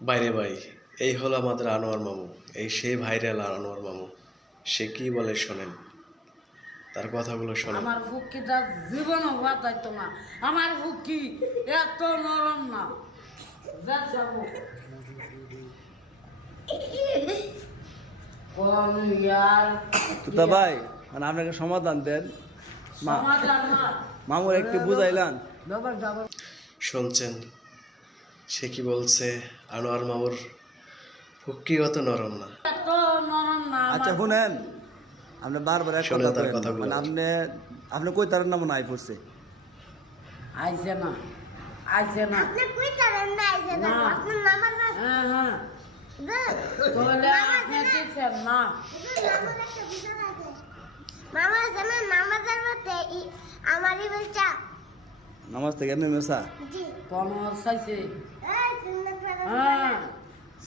বাইরে ভাই এই হলো আমাদের আনোয়ার মামু এই সেই ভাইরাল আনোয়ার মামু সে কি বলে শোনেন? তার কথাগুলো শোনেন। আমার ফুকিটা জীবনও বাঁচাইতো না আমার ফুকি এত নরম না। যা যাব। কোন ইয়ার তুতা ভাই মানে আপনাকে সমাধান দেন। মা সমাধান না। মামুর একটু বুঝাইলান শুনছেন সে কি বলছে আনোয়ার মামুর ফুক্কি অত নরম না এত নরম না আচ্ছা শুনেন আপনি বারবার এক কথা তার মানে আপনি আপনি কই তার নাম নাই পড়ছে আইছে না আইছে না আপনি কই করেন না এই যে না। আপনার নামার না হ্যাঁ হ্যাঁ তাহলে আপনি না মামা জানা নামাজের মধ্যে আমারই বলছা নামাজ থেকে এমনি মেসা হ্যাঁ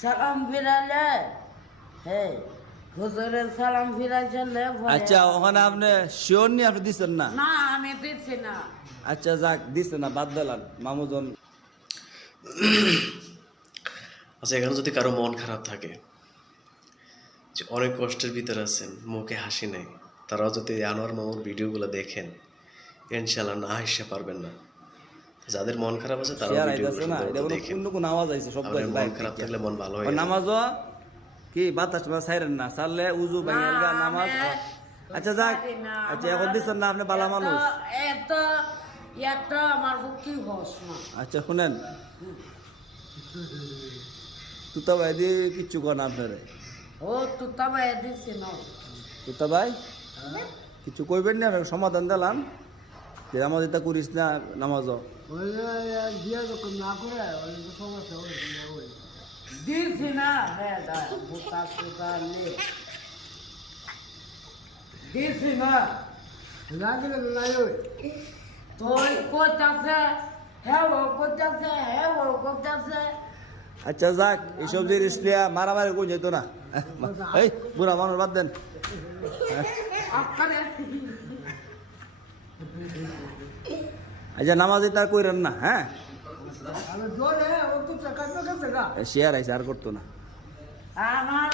সালাম ফিরালে হে হুজুরের সালাম আচ্ছা ওখানে আপনি শিওর নি আপনি দিচ্ছেন না? না আমি দিচ্ছি না। আচ্ছা যাক দিচ্ছেন না বাদ দিলাম মামুজন। আচ্ছা এখানে যদি কারও মন খারাপ থাকে যে অনেক কষ্টের ভিতরে আছেন মুখে হাসি নেই তারাও যদি আনোয়ার মামুর ভিডিওগুলো দেখেন ইনশাল্লাহ না হাসতে পারবেন না। যাদের মন খারাপ আছে তারাও শেয়ার ভিডিওগুলো আইতাছে না এটা সুন্দর কোনো দেখেন। কোন কোন আওয়াজ আইছে সব আপনার মন খারাপ থাকলে মন ভালো হয়ে। নামাজ কি বাতাস বা সাইরেন না সারলে উজু গা নামাজ? আচ্ছা যাক। আচ্ছা এখন আমার দিচ্ছেন না আপনি বালা মানুষ। এত- এত আমার কি হস না। আচ্ছা শুনেন। তুতা ভাই দিয়ে কিচ্ছু কর না আপনারে? ও তো তবে দিচ্ছি না। তুতা ভাই? কিছু কইবেন না সমাধান দিলাম। নামাজ এটা করিস না নামাজ আচ্ছা যাক এইসব জিনিস মারামারি কই যেত না। এই বুড়া মানুষ বাদ দেন। আচ্ছা নামাজ তার কইরেন না হ্যাঁ? গা শেয়ার আইসে আর করতো না। আমার